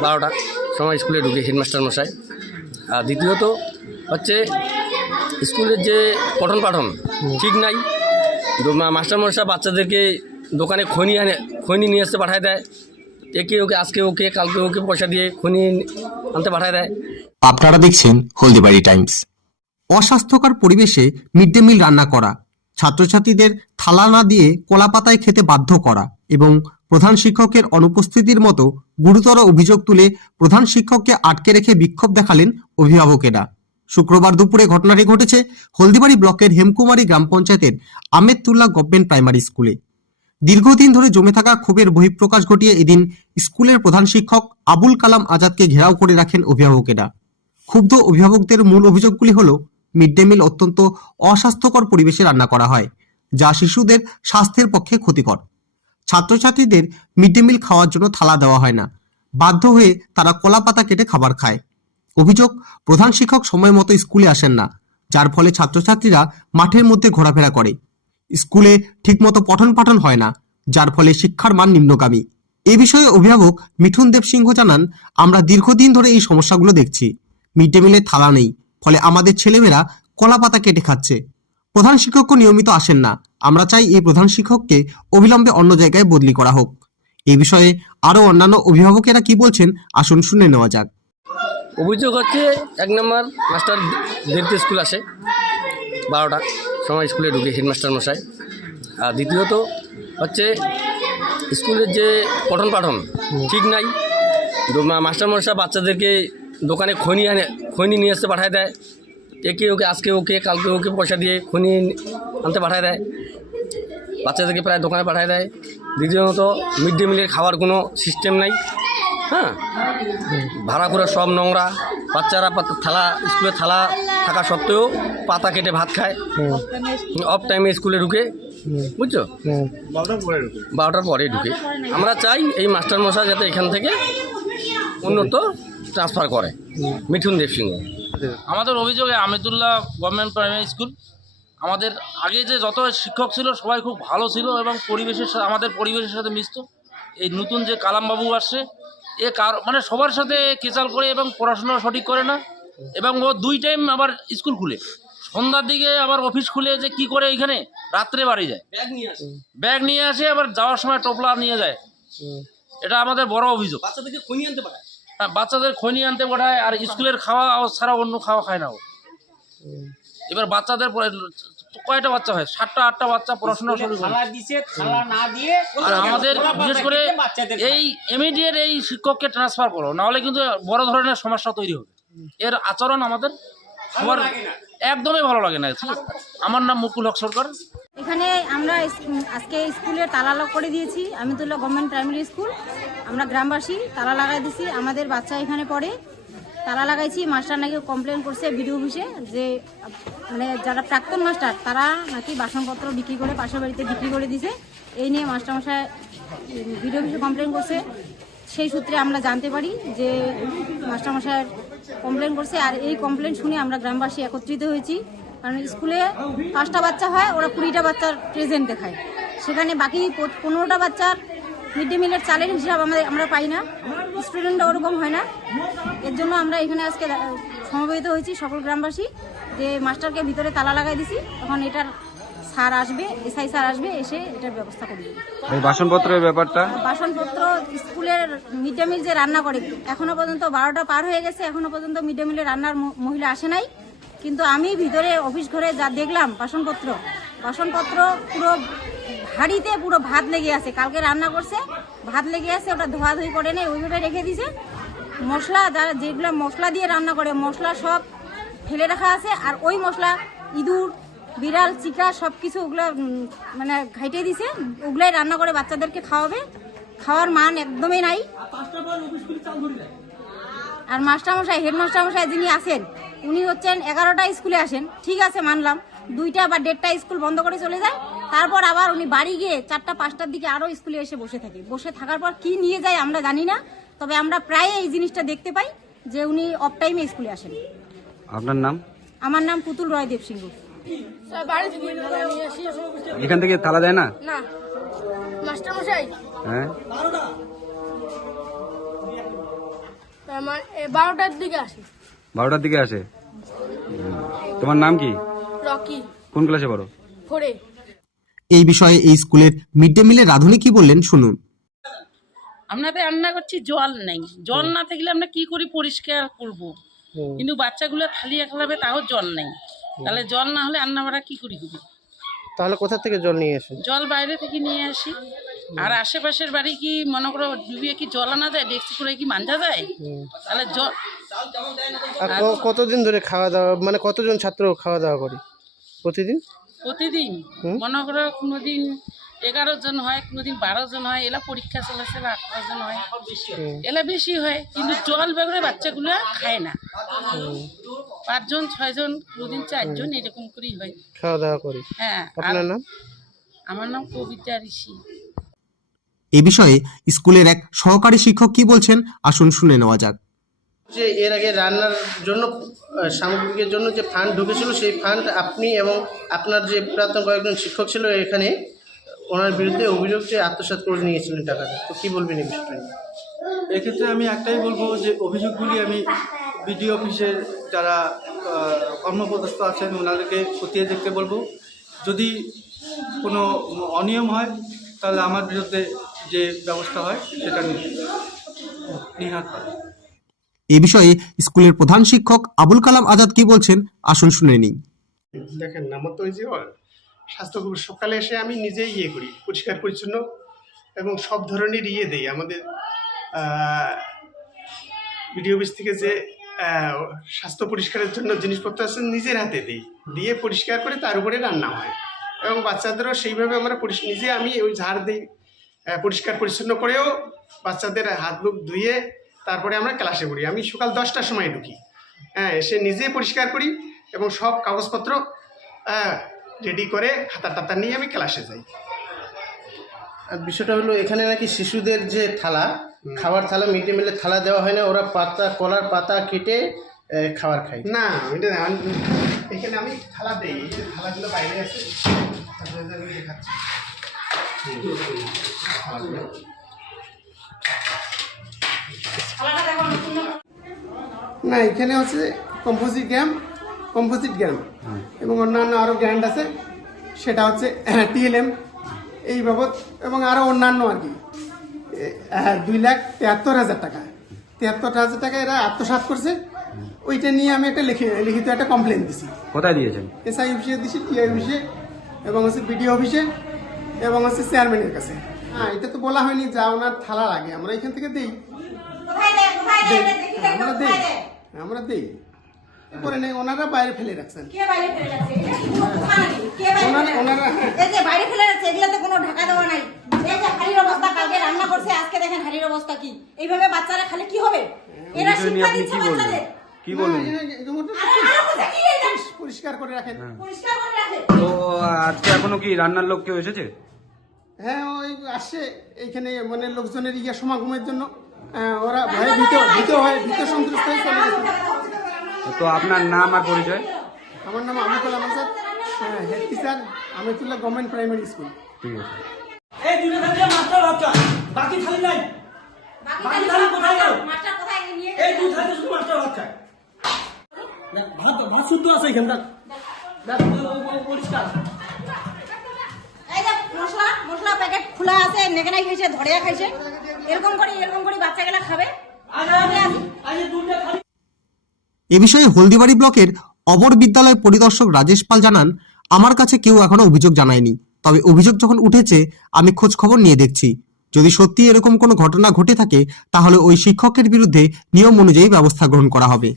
বারোটা। সময় স্কুলে ঢুকে হেডমাস্টার মশাই। আর দ্বিতীয়ত হচ্ছে স্কুলের যে পঠন পাঠন, ঠিক নাই। দো- মা- মাস্টার মশাই বাচ্চাদেরকে দোকানে খনি আনে, খনি নিয়ে আসতে পাঠায় দেয়। একে ওকে, আজকে ওকে, কালকে ওকে পয়সা দিয়ে খনি আনতে পাঠায় দেয়। আপনারা দেখছেন হলদিবাড়ি টাইমস। অস্বাস্থ্যকর পরিবেশে মিড ডে মিল রান্না করা ছাত্রছাত্রীদের থালা না দিয়ে কলাপাতায় খেতে বাধ্য করা এবং প্রধান শিক্ষকের অনুপস্থিতির মতো গুরুতর অভিযোগ তুলে প্রধান শিক্ষককে আটকে রেখে বিক্ষোভ দেখালেন অভিভাবকেরা। শুক্রবার দুপুরে ঘটনাটি ঘটেছে হলদিবাড়ি ব্লকের হেমকুমারী গ্রাম পঞ্চায়েতের আমেদতুল্লাহ গভর্নমেন্ট প্রাইমারি স্কুলে। দীর্ঘদিন ধরে জমে থাকা ক্ষোভের বহিঃপ্রকাশ ঘটিয়ে এদিন স্কুলের প্রধান শিক্ষক আবুল কালাম আজাদকে ঘেরাও করে রাখেন অভিভাবকেরা। ক্ষুব্ধ অভিভাবকদের মূল অভিযোগগুলি হল মিড ডে মিল অত্যন্ত অস্বাস্থ্যকর পরিবেশে রান্না করা হয়, যা শিশুদের স্বাস্থ্যের পক্ষে ক্ষতিকর। ছাত্রছাত্রীদের মিড ডে মিল খাওয়ার জন্য থালা দেওয়া হয় না। বাধ্য হয়ে তারা কলা পাতা কেটে খাবার খায়। অভিযোগ, প্রধান শিক্ষক সময় মতো স্কুলে আসেন না, যার ফলে ছাত্রছাত্রীরা মাঠের মধ্যে ঘোরাফেরা করে। স্কুলে ঠিকমতো পঠন পাঠন হয় না, যার ফলে শিক্ষার মান নিম্নগামী। এ বিষয়ে অভিভাবক মিঠুন দেব সিংহ জানান, আমরা দীর্ঘদিন ধরে এই সমস্যাগুলো দেখছি। মিড ডে মিলে থালা নেই ফলে আমাদের ছেলেমেয়েরা কলা পাতা কেটে খাচ্ছে। প্রধান শিক্ষকও নিয়মিত আসেন না। আমরা চাই এই প্রধান শিক্ষককে অবিলম্বে অন্য জায়গায় বদলি করা হোক। এই বিষয়ে আরও অন্যান্য অভিভাবকেরা কি বলছেন, আসুন শুনে নেওয়া যাক। অভিযোগ হচ্ছে, এক নম্বর মাস্টার দেরিতে স্কুল আসে, বারোটা সময় স্কুলে ঢুকে হেডমাস্টার মশাই। আর দ্বিতীয়ত হচ্ছে, স্কুলের যে পঠন পাঠন ঠিক নাই। মাস্টার মশাই বাচ্চাদেরকে দোকানে খনি আনে খনি নিয়ে আসতে পাঠায় দেয়। একে ওকে আজকে ওকে কালকে ওকে পয়সা দিয়ে খনি আনতে পাঠায় দেয়। বাচ্চাদেরকে প্রায় দোকানে পাঠায় দেয়। দ্বিতীয়ত মিড ডে মিলের খাওয়ার কোনো সিস্টেম নাই। হ্যাঁ? ভাড়া করে সব নোংরা। বাচ্চারা থালা স্কুলে থালা থাকা সত্ত্বেও পাতা কেটে ভাত খায়। অফ টাইমে স্কুলে ঢুকে। বুঝছ? বারোটার পরে ঢুকে। আমরা চাই এই মাস্টার মশাই যাতে এখান থেকে উন্নত ট্রান্সফার করে মিঠুন দেব সিংহ। আমাদের অভিযোগে আমিদুল্লাহ গভর্নমেন্ট প্রাইমারি স্কুল আমাদের আগে যে যত শিক্ষক ছিল সবাই খুব ভালো ছিল এবং পরিবেশের সাথে আমাদের পরিবেশের সাথে মিশত। এই নতুন যে কালামবাবু আসছে এ কার মানে সবার সাথে কেচাল করে এবং পড়াশোনা সঠিক করে না এবং ও দুই টাইম আবার স্কুল খুলে। সন্ধ্যার দিকে আবার অফিস খুলে যে কি করে এখানে রাত্রে বাড়ি যায়। ব্যাগ নিয়ে আসে। ব্যাগ নিয়ে আসে আবার যাওয়ার সময় টোপলা নিয়ে যায়। এটা আমাদের বড় অভিযোগ। বাচ্চাদেরকে খনি আনতে পারে। হ্যাঁ বাচ্চাদের খৈনি আনতে পাঠায় আর স্কুলের খাওয়া ছাড়া অন্য খাওয়া খায় না ও। এবার বাচ্চাদের কয়টা বাচ্চা হয়? সাতটা আটটা বাচ্চা পড়াশোনা শুরু আর আমাদের বিশেষ করে এই ইমিডিয়েট এই শিক্ষককে ট্রান্সফার করো নাহলে কিন্তু বড় ধরনের সমস্যা তৈরি হবে। এর আচরণ আমাদের সবার একদমই ভালো লাগে না। আমার নাম মুকুল হক সরকার। এখানে আমরা আজকে স্কুলে তালা লক করে দিয়েছি। Amitullah government primary school. আমরা গ্রামবাসী, তালা লাগাই দিয়েছি আমাদের বাচ্চা এখানে পড়ে। তালা লাগাইছি। মাস্টার নাকি কমপ্লেন করছে বিডিও অফিসে যে মানে যারা প্রাক্তন মাস্টার, তারা নাকি বাসনপত্র বিক্রি করে পাশের বাড়িতে বিক্রি করে দিছে। এই নিয়ে মাস্টারমশাই বিডিও অফিসে কমপ্লেন করছে। সেই সূত্রে আমরা জানতে পারি যে মাস্টারমশাই কমপ্লেন করছে। আর এই কমপ্লেন শুনে আমরা গ্রামবাসী একত্রিত হয়েছি। কারণ স্কুলে পাঁচটা বাচ্চা হয় ওরা কুড়িটা বাচ্চার প্রেজেন্ট দেখায়। সেখানে বাকি পনেরোটা বাচ্চার মিড ডে মিলের চালের হিসাব আমাদের আমরা পাই না। স্টুডেন্টরা ওরকম হয় না। এর জন্য আমরা এখানে আজকে সমবেত হয়েছি সকল গ্রামবাসী যে মাস্টারকে ভিতরে তালা লাগাই দিছি। এখন এটার স্যার আসবে এসআই স্যার আসবে এসে এটার ব্যবস্থা করে দেবে বাসনপত্রের ব্যাপারটা? বাসনপত্র স্কুলের মিড ডে মিল যে রান্না করে এখনও পর্যন্ত বারোটা পার হয়ে গেছে এখনও পর্যন্ত মিড ডে মিলে রান্নার মহিলা আসে নাই। কিন্তু আমি ভিতরে অফিস ঘরে যা দেখলাম বাসনপত্র বাসনপত্র পুরো হাড়িতে পুরো ভাত লেগে আছে। কালকে রান্না করছে ভাত লেগে আছে ওটা ধোয়াধুয়ি করে নেই ওইভাবে রেখে দিছে। মশলা যারা যেগুলো মশলা দিয়ে রান্না করে মশলা সব ফেলে রাখা আছে আর ওই মশলা ইঁদুর বিড়াল চিকা সব কিছু ওগুলো মানে ঘাইটে দিছে ওগুলাই রান্না করে বাচ্চাদেরকে খাওয়াবে। খাওয়ার মান একদমই নাই। আর মাস্টারমশাই হেডমাস্টারমশাই যিনি আছেন উনি হচ্ছেন এগারোটা স্কুলে আসেন। ঠিক আছে মানলাম। দুইটা বা দেড়টা স্কুল বন্ধ করে চলে যায়। তারপর আবার উনি বাড়ি গিয়ে চারটা পাঁচটার দিকে আরও স্কুলে এসে বসে থাকে। বসে থাকার পর কি নিয়ে যায় আমরা জানি না তবে আমরা প্রায় এই জিনিসটা দেখতে পাই যে উনি অফ টাইমে স্কুলে আসেন। আপনার নাম? আমার নাম পুতুল রয় দেবসিংহ বাড়ি থেকে এখান থেকে থালা দেয় না? না। হ্যাঁ। আমার এ বারোটার দিকে আসে। বারোটার দিকে আসে? তোমার নাম কি? রকি। কোন ক্লাসে পড়ো? ফোরে এই বিষয়ে এই স্কুলের মিড ডে মিলে রাঁধুনি কি বললেন? শুনুন। আমরা তো রান্না করছি জল নেই। জল না থাকলে আমরা কি করি? পরিষ্কার করব। কিন্তু বাচ্চাগুলো খালি খেলাবে তাও জল নেই। তাহলে জল না হলে রান্না বাড়া কি করি করি? তাহলে কোথা থেকে জল নিয়ে আসেন? জল বাইরে থেকে নিয়ে আসি। আর আশেপাশের বাড়ি কি মনে করো ডুবিয়ে কি জল আনা যায় ডেক্সি করে কি মাঞ্জা যায়? তাহলে জল আর ক- কতদিন ধরে খাওয়া দাওয়া মানে কতজন ছাত্র খাওয়া দাওয়া করে? প্রতিদিন? প্রতিদিন। হুম। মনে করো কোনোদিন এগারো জন হয় কোনোদিন বারো জন হয় এলা পরীক্ষা চলেছে বা আঠারো জন হয়। হুম। এলা বেশি হয় কিন্তু জল বেগরে বাচ্চাগুলো খায় না। পাঁচজন ছয়জন কোনোদিন চারজন এরকম করেই হয়। খাওয়া দাওয়া করি। হ্যাঁ আপনার নাম? আমার নাম কবিতা ঋষি। এ বিষয়ে স্কুলের এক সহকারী শিক্ষক কি বলছেন আসুন শুনে নেওয়া যাক। যে এর আগে রান্নার জন্য সামগ্রিকের জন্য যে ফান্ড ঢুকেছিল সেই ফান্ড আপনি এবং আপনার যে প্রাক্তন কয়েকজন শিক্ষক ছিল এখানে ওনার বিরুদ্ধে অভিযোগ যে আত্মসাৎ করে নিয়েছিলেন টাকাটা। তো কী বলবেন এই বিষয়টা এক্ষেত্রে আমি একটাই বলব যে অভিযোগগুলি আমি বিডিও অফিসের যারা কর্মপদস্থ আছেন ওনাদেরকে খতিয়ে দেখতে বলব। যদি কোনো অনিয়ম হয় তাহলে আমার বিরুদ্ধে যে ব্যবস্থা হয় সেটা নিহাত পাবে এ বিষয়ে স্কুলের প্রধান শিক্ষক আবুল কালাম আজাদ কি বলছেন আসুন শুনে নিই। দেখেন আমার তো ওই যে স্বাস্থ্য সকালে এসে আমি নিজেই ইয়ে করি পরিষ্কার পরিচ্ছন্ন এবং সব ধরনের ইয়ে দেই। আমাদের ভিডিও অফিস থেকে যে স্বাস্থ্য পরিষ্কারের জন্য জিনিসপত্র আছে নিজের হাতে দিই। দিয়ে পরিষ্কার করে তার উপরে রান্না হয়। এবং বাচ্চাদেরও সেইভাবে আমরা নিজে আমি ওই ঝাড় দিই পরিষ্কার পরিচ্ছন্ন করেও বাচ্চাদের হাত মুখ ধুয়ে তারপরে আমরা ক্লাসে পড়ি। আমি সকাল দশটার সময় ঢুকি। হ্যাঁ এসে নিজে পরিষ্কার করি এবং সব কাগজপত্র রেডি করে খাতা টাতা নিয়ে আমি ক্লাসে যাই। বিষয়টা হলো, এখানে নাকি শিশুদের যে থালা খাবার থালা মিড ডে মিলে থালা দেওয়া হয় না ওরা পাতা কলার পাতা কেটে খাবার খায়। না আমি- এখানে আমি থালা দেই এই যে থালাগুলো বাইরে আছে আমি দেখাচ্ছি। না? এখানে হচ্ছে কম্পোজিট গ্যাম কম্পোজিট গ্যাম এবং অন্যান্য আরও গ্যান্ড আছে সেটা হচ্ছে টিএলএম এই বাবদ এবং আরও অন্যান্য আর কি। আহ, দুই লাখ তেহাত্তর হাজার টাকা। তেহাত্তর হাজার টাকা এরা আত্মসাৎ করছে। ওইটা নিয়ে আমি একটা লিখি লিখিত একটা কমপ্লেন দিছি। কোথায় দিয়েছেন? এসআই অফিসে দিছি টিআই অফিসে এবং হচ্ছে বিডিও অফিসে এবং হচ্ছে চেয়ারম্যানের কাছে। হ্যাঁ এটা তো বলা হয়নি যা ওনার থালা লাগে আমরা এখান থেকে দেই। দেই। আমরা দেই। আমরা দেই। পরে নেই ওনারা বাইরে ফেলে রাখছেন। কে বাইরে ফেলে রাখছে? এটা কি কোনো কথা নাকি? কে বাইরে ওনারা ওনারা রাখছে? এই যে বাইরে ফেলে রাখছে এগুলাতে কোনো ঢাকা দেওয়া নাই। হাড়ির অবস্থা কালকে রান্না করছে আজকে দেখেন হাড়ির অবস্থা কি। এইভাবে বাচ্চারা খালে কি হবে? এরা শিক্ষা আপনি দিচ্ছে বাচ্চাদের। কি? পরিষ্কার করে রাখেন। পরিষ্কার করে রাখে। তো আজকে এখনও কি রান্নার লোক কেউ এসেছে? হ্যাঁ ওই এইখানে মানে লোকজনের ইয়ে সমাগমের জন্য। আহ, ওরা ভয়ে ভীত ভীত হয় ভীত হয়ে। চলে গেছে। তো আপনার নাম আর পরিচয়? আমার নাম Abu Kalam Azad head teacher Amitullah government primary school. ঠিক আছে। এই দুটো থাকলে মাস্টার বাচ্চা বাকি থালি নাই। বাকি থালি কোথায় গেল? মাস্টার কোথায় নিয়ে এই দুই থালি শুধু মাস্টার বাচ্চা ভাত ভাত শুদ্ধ আছে এখানটা দেখ, ও- ও- ও পরিষ্কার। মশলা মশলা প্যাকেট খোলা আছে নেকেনাই খাইছে ধরিয়া খাইছে। এরকম করে এরকম করে বাচ্চাগুলা খাবে। আজ আজ দুটো থালি এ বিষয়ে হলদিবাড়ি ব্লকের অবর বিদ্যালয় পরিদর্শক রাজেশ পাল জানান আমার কাছে কেউ এখনও অভিযোগ জানায়নি। তবে অভিযোগ যখন উঠেছে, আমি খোঁজ খবর নিয়ে দেখছি। যদি সত্যি এরকম কোনো ঘটনা ঘটে থাকে, তাহলে ওই শিক্ষকের বিরুদ্ধে নিয়ম অনুযায়ী ব্যবস্থা গ্রহণ করা হবে।